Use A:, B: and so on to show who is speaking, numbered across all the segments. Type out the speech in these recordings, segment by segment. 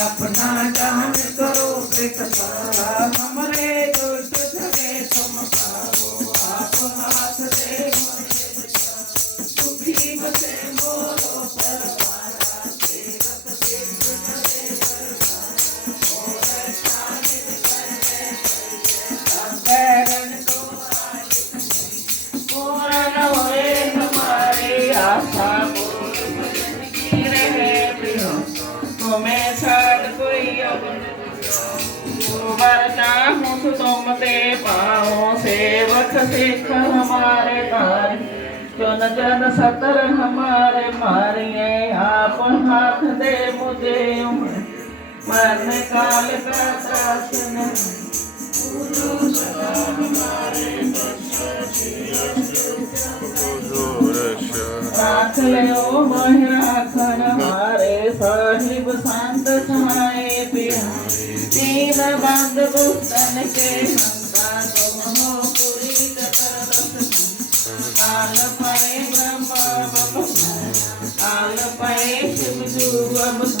A: अपना जान करो हमरे ते पाओ सेवक सिख हमारे कार्य जन जन सतर हमारे मारिए आप हाथ दे मुझे उम्र। मरने काल का नहीं राख ले ओ राखन हमारे साहिब पिया तीन बंद दुष्टन के हंता तुम हो पूरी कतर काल पाए ब्रह्मा बप काल पाए शिव जू बप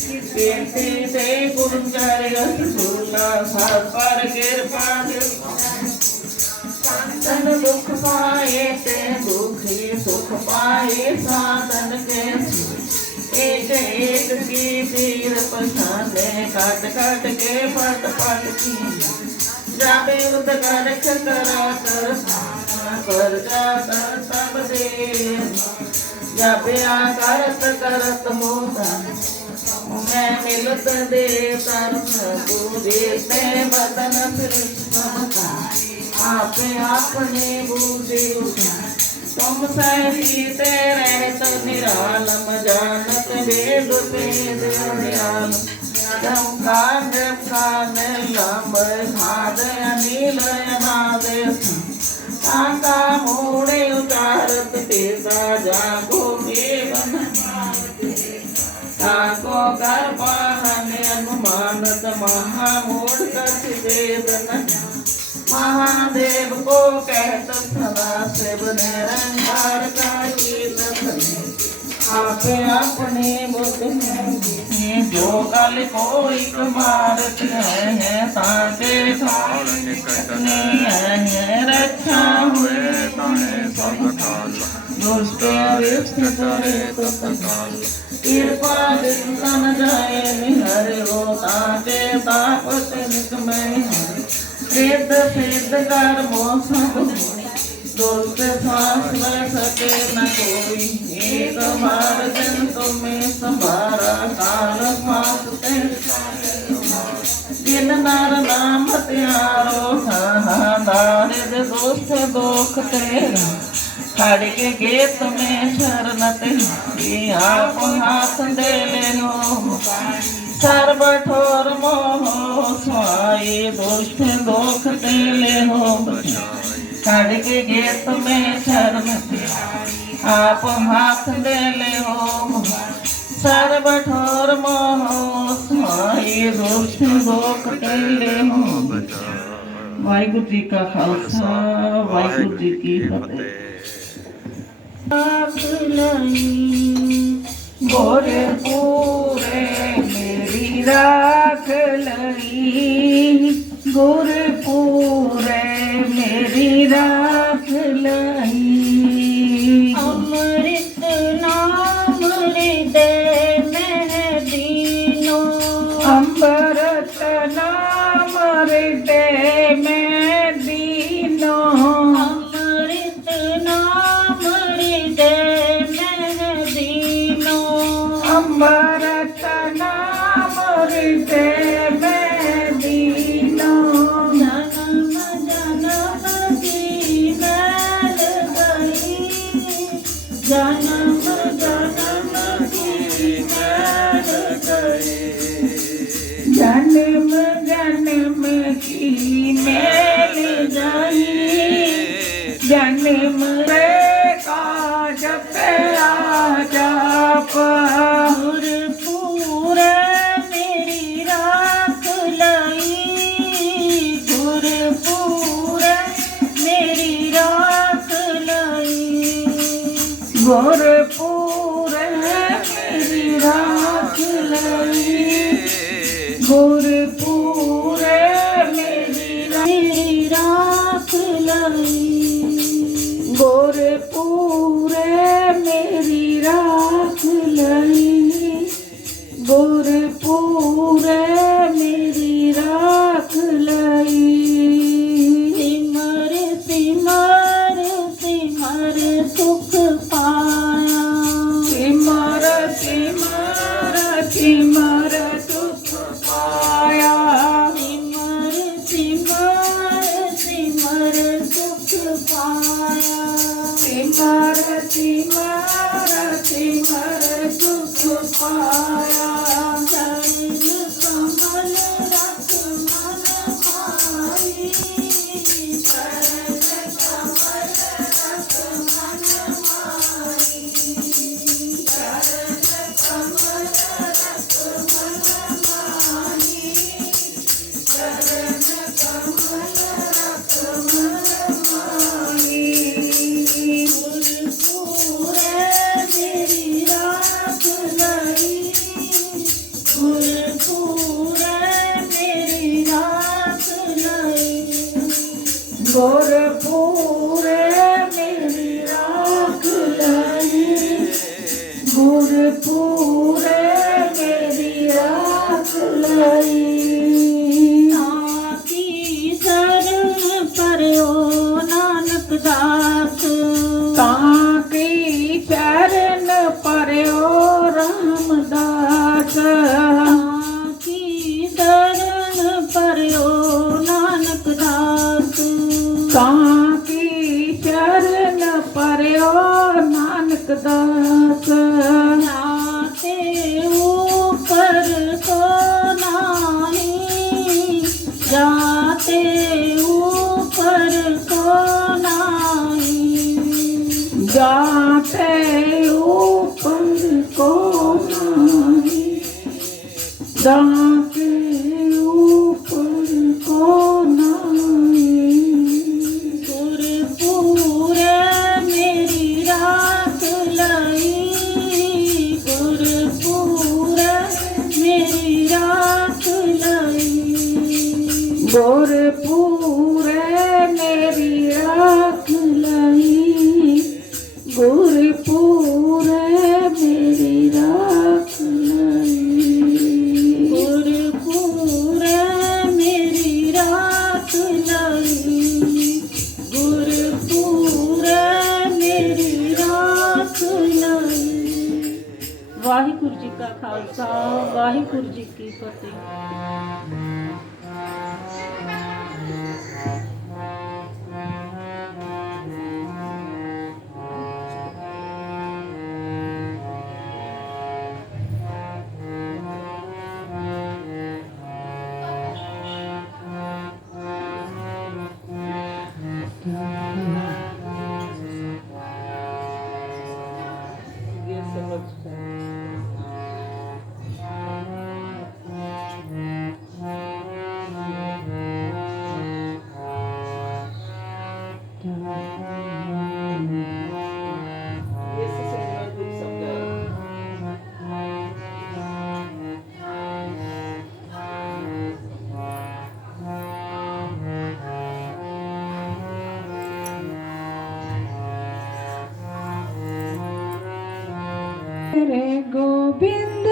A: सब संतन दुख पाए ते दुखी सुख पाए साधन के एक एक की पीर पछाने काट काट के पट पट की जाबे उद कर करा कर कर जा कर तब दे आ करत करत मोदा मैं मिलत दे तर बदन सृष्टा आपे आपने बूझे तुम सही तेरे तो निरालम जानत वेद वेद निरालम जम कांड लंब खाद अनिल अनाद काका मोड़े उतारत जागो ताको कर पाहन अनुमानत महामूढ़ कछ वेदन। महादेव को कहत सदा शिव कल कोई कुमारत है ताके है, रक्षा हुए कृपा दिन जाए निहर हो ताके तापत निक में सिद्ध सिद्ध कर मौसम दोस्त सांस न सके न कोई एक बार दिन तुम्हें संभारा काल सांस ते दिन नर नाम त्यारो दारिद दुष्ट दोख तेरा खड़ के गेत में शरण तेरी आप हाथ दे ले हो सर्व ठोर मोह स्वाई दुष्ट दोख दे ले हो घर के गेट में शर्म आप हाथ दे ले हो सर्व ठोर मोहसाई दुष्ट रोक के ले
B: हो।
C: वाहिगुरु जी का खालसा, वाहिगुरु जी की फतेह। बोरे को
D: Holy Marati, Marati, Marati, Marati, Marati, Marati, Marati, for a poor रे गोविन्द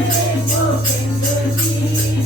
D: Thank you.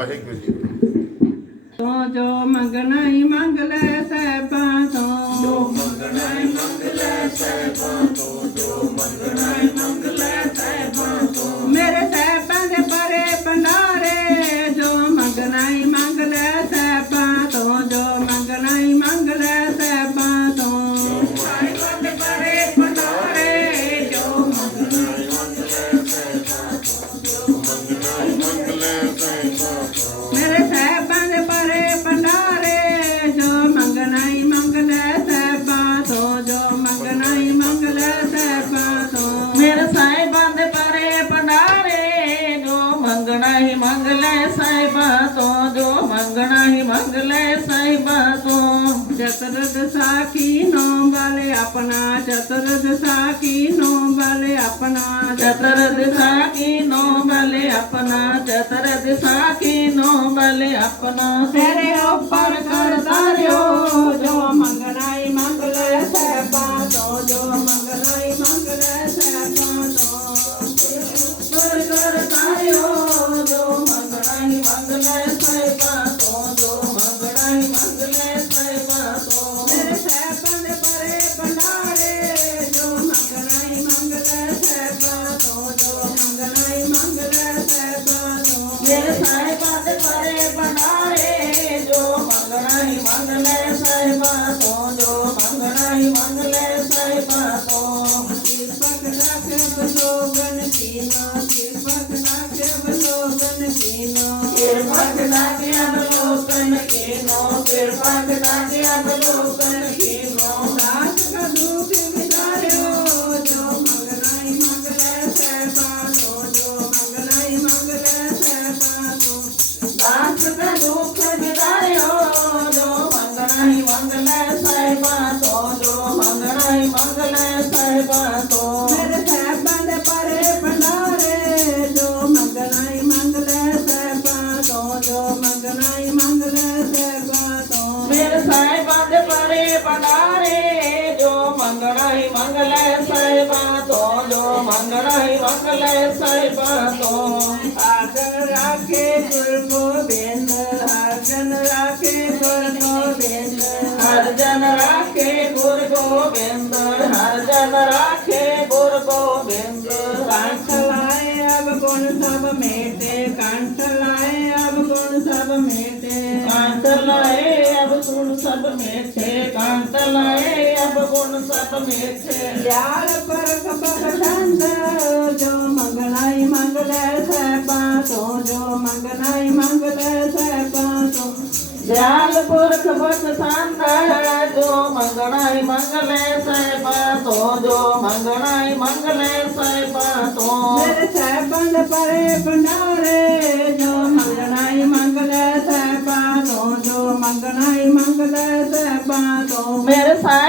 D: ਵਾਹਿਗੁਰੂ ਜੀ
A: ਤੋ ਜੋ ਮੰਗਣਾ ਹੀ ਮੰਗ ਲੈ ਸਹਿਬਾਂ ਤੋਂ।
E: ਜੋ ਮੰਗਣਾ ਹੀ ਮੰਗ ਲੈ ਸਹਿਬਾਂ ਤੋਂ ਜੋ ਮੰਗਣਾ ਹੀ ਮੰਗ ਲੈ
A: ਮੇਰੇ ਸਾਹਿਬਾਂ ਦੇ ਪਰੇ ਭੰਡਾਰੇ ਜੋ ਮੰਗਣਾ ਹੀ ਮੰਗ ਲੈ ਸਾਹਿਬਾਂ ਤੋਂ ਜੋ ਮੰਗਣਾ ਹੀ ਮੰਗ ਲੈ ਸਾਹਿਬਾਂ ਤੋਂ
E: ਚਤੁਰਦ ਸਾਖੀ ਨੋ ਵਾਲੇ ਆਪਣਾ ਚਤੁਰਦ ਸਾਖੀ ਨੋ ਵਾਲੇ ਆਪਣਾ
A: ਚਤਰ ਦਿਸ਼ਾ ਕੀ ਨੋ ਬਲੇ ਆਪਣਾ ਚਤਰ ਦਿਸ਼ਾ ਕੀ ਨੋ ਬਲੇ ਆਪਣਾ
E: ਤੇਰੇ ਉੱਪਰ ਕਰਦਾਰਿਓ ਜੋ ਮੰਗਣਾ ਹੀ ਮੰਗ ਲੈ ਸਹਿਬਾਂ ਤੋਂ ਜੋ ਮੰਗਣਾ ਹੀ ਮੰਗ ਲੈ ਸਹਿਬਾਂ ਤੋਂ
A: ਪਰ সকলে সর্ব হাসন রাখে গোবিন্দ হাসন রাখে গোবিন্দ
E: হরজন রাখে গুরু গোবিন্দ হরজন রাখে গুরু গোবিंद সকলায় अब गुण सब में गुण सब में छे पर कपक
A: जो मंगनाई मंग ले से पासो जो मंगनाई मंग ले से पासो यार पर कपक जो मंगनाई मंग ले
E: से पासो जो मंगनाई मंग ले से पासो
A: मेरे सैपन बंद परे बनारे जो मंगनाई मंग
E: ले से पासो जो मंगनाई मंग ले से पासो मेरे सा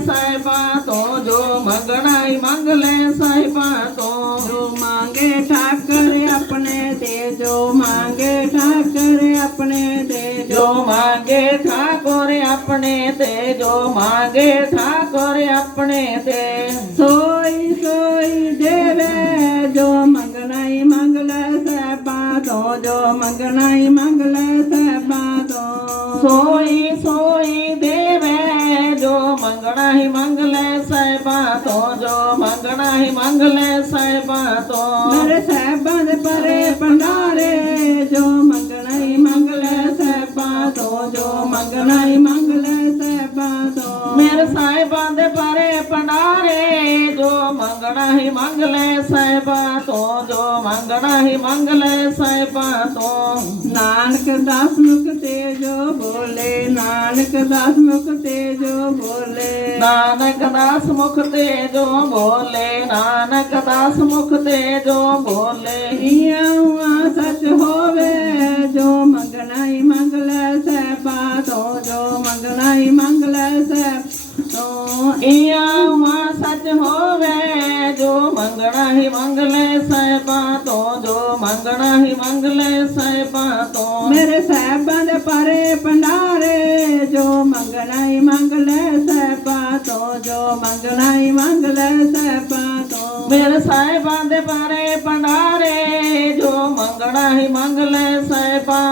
E: साहिबा तो जो मंगनाई मंग ले साहिबा
A: तो। जो मांगे ठाकर अपने दे जो मांगे ठाकर अपने दे जो मांगे ठाकुर अपने दे जो मांगे
E: ठाकुर अपने दे। सोई सोई देवे जो मंगनाई मंग ले साहिबा तो जो मंगनाई मंग ले साहिबा तो। सोई
A: सोई ही मांग ले तो जो मांगना ही मांग ले तो। मेरे साहेबा दे परे भंडारे, जो मांगना ही
E: मांग ले तो जो मांगना ही मांग साहिब
A: दे परे पंडारे जो मंगना ही मंग ले साहिब तो
E: जो मंगना ही मंग ले साहिब तो नानक दास मुख तेजो बोले
A: नानक दास मुख तेजो बोले नानक दास मुख तेजो बोले नानक दास
E: मुख तेजो बोले हिया हुआ सच होवे जो मंगना ही मंग ले साहिब तो जो मंगना ही
A: मंग ले साहिब ਜੋ ਮੰਗਣਾ ਹੀ ਮੰਗ ਲੈ ਸਹਿਬ ਤੋਂ
E: ਇਆਂ
A: ਮਾ ਸੱਚ ਹੋਵੇ ਜੋ ਮੰਗਣਾ ਹੀ ਮੰਗ ਲੈ ਸਾਹਿਬਾਂ ਤੋਂ ਜੋ ਮੰਗਣਾ ਹੀ ਮੰਗ ਲੈ ਸਾਹਿਬਾਂ ਤੋਂ।
E: ਮੇਰੇ ਸਹਿਬਾਂ ਦੇ ਪਰੇ ਪੰਡਾਰੇ ਜੋ ਮੰਗਣਾ ਹੀ ਮੰਗ ਲੈ ਸਹਿਬਾ ਤੋਂ ਜੋ ਮੰਗਣਾ ਹੀ ਮੰਗ ਲੈ ਸਹਿਬਾ ਤੋਂ।
A: ਮੇਰੇ ਸਾਹਿਬਾਂ ਦੇ ਪਾਰੇ ਭੰਡਾਰੇ मंगना ही मंग ले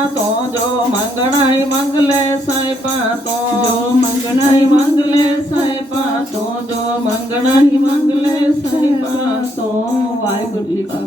A: तो जो मंगना ही मंगले ले तो
E: जो मंगना तो ही मंगले
A: ले तो जो मंगना ही मंग ले साइबा तो
E: वाहे गुरु का।